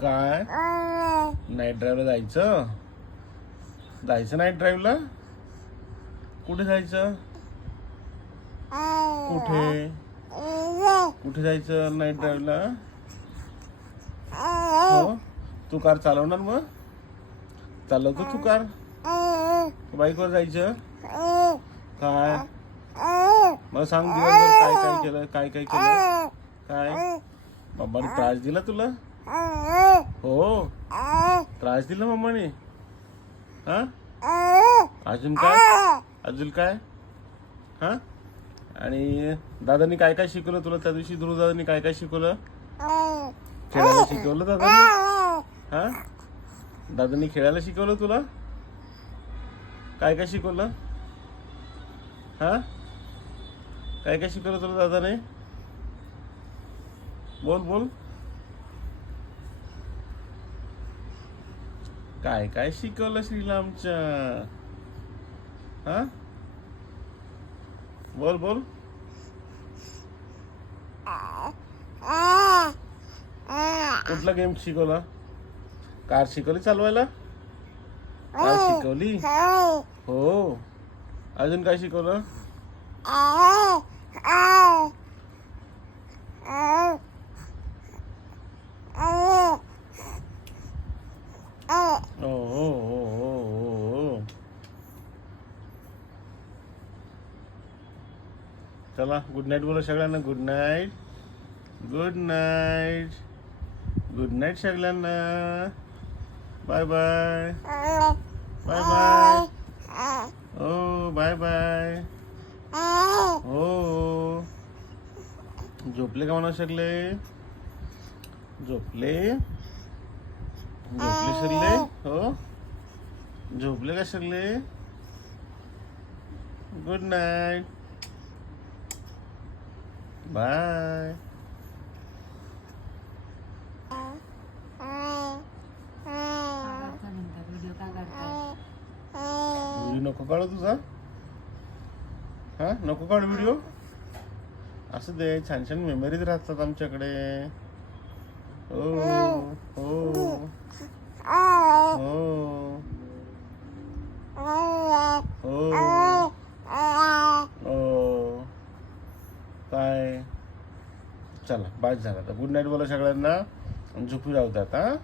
काय नाईट ड्राईव्हला जायचं? नाईट ड्राईव्हला? कुठे जायचं? कुठे कुठे जायचं नाईट ड्राईव्हला? हो, तू कार चालवणार? मग चालवतो तू कार? बाईकवर जायचं? काय मला सांग, दिवसभर काय काय केलं? काय मम्माने त्रास दिला तुला? हो, त्रास दिला मम्माने? हा, अजून काय हा? आणि दादानी काय काय शिकवलं तुला त्या दिवशी? ध्रुव दादानी काय काय शिकवलं? खेळायला शिकवलं दादानी? हा, दादानी खेळायला शिकवलं तुला? काय काय शिकवलं? हा, काय काय शिकवलं तुला दादाने? बोल काय काय शिकवलं श्रीरामच्या? हा, बोल कुठला गेम शिकवला? कार शिकवली चालवायला? कार शिकवली? हो, अजून काय शिकवलं? ओ. चला, गुड नाईट बोला सगळ्यांना. गुड नाईट सगळ्यांना. Bye bye. हो, बाय. हो, झोपले का म्हणा सगळे? झोपले सगळे? हो, झोपले का सगळे? Good night. बाय. व्हिडिओ नको काढू तुझा? हा, नको काढू व्हिडिओ? असं दे, छान छान मेमरीज राहतात आमच्याकडे. हो हो हो. काय, चला बाय झाला. तर गुड नाईट बोला सगळ्यांना. झोपू जाऊतात. हा,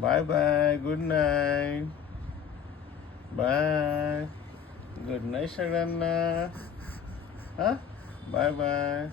bye. Good night. Bye. Good night सगळ्यांना. हा, बाय.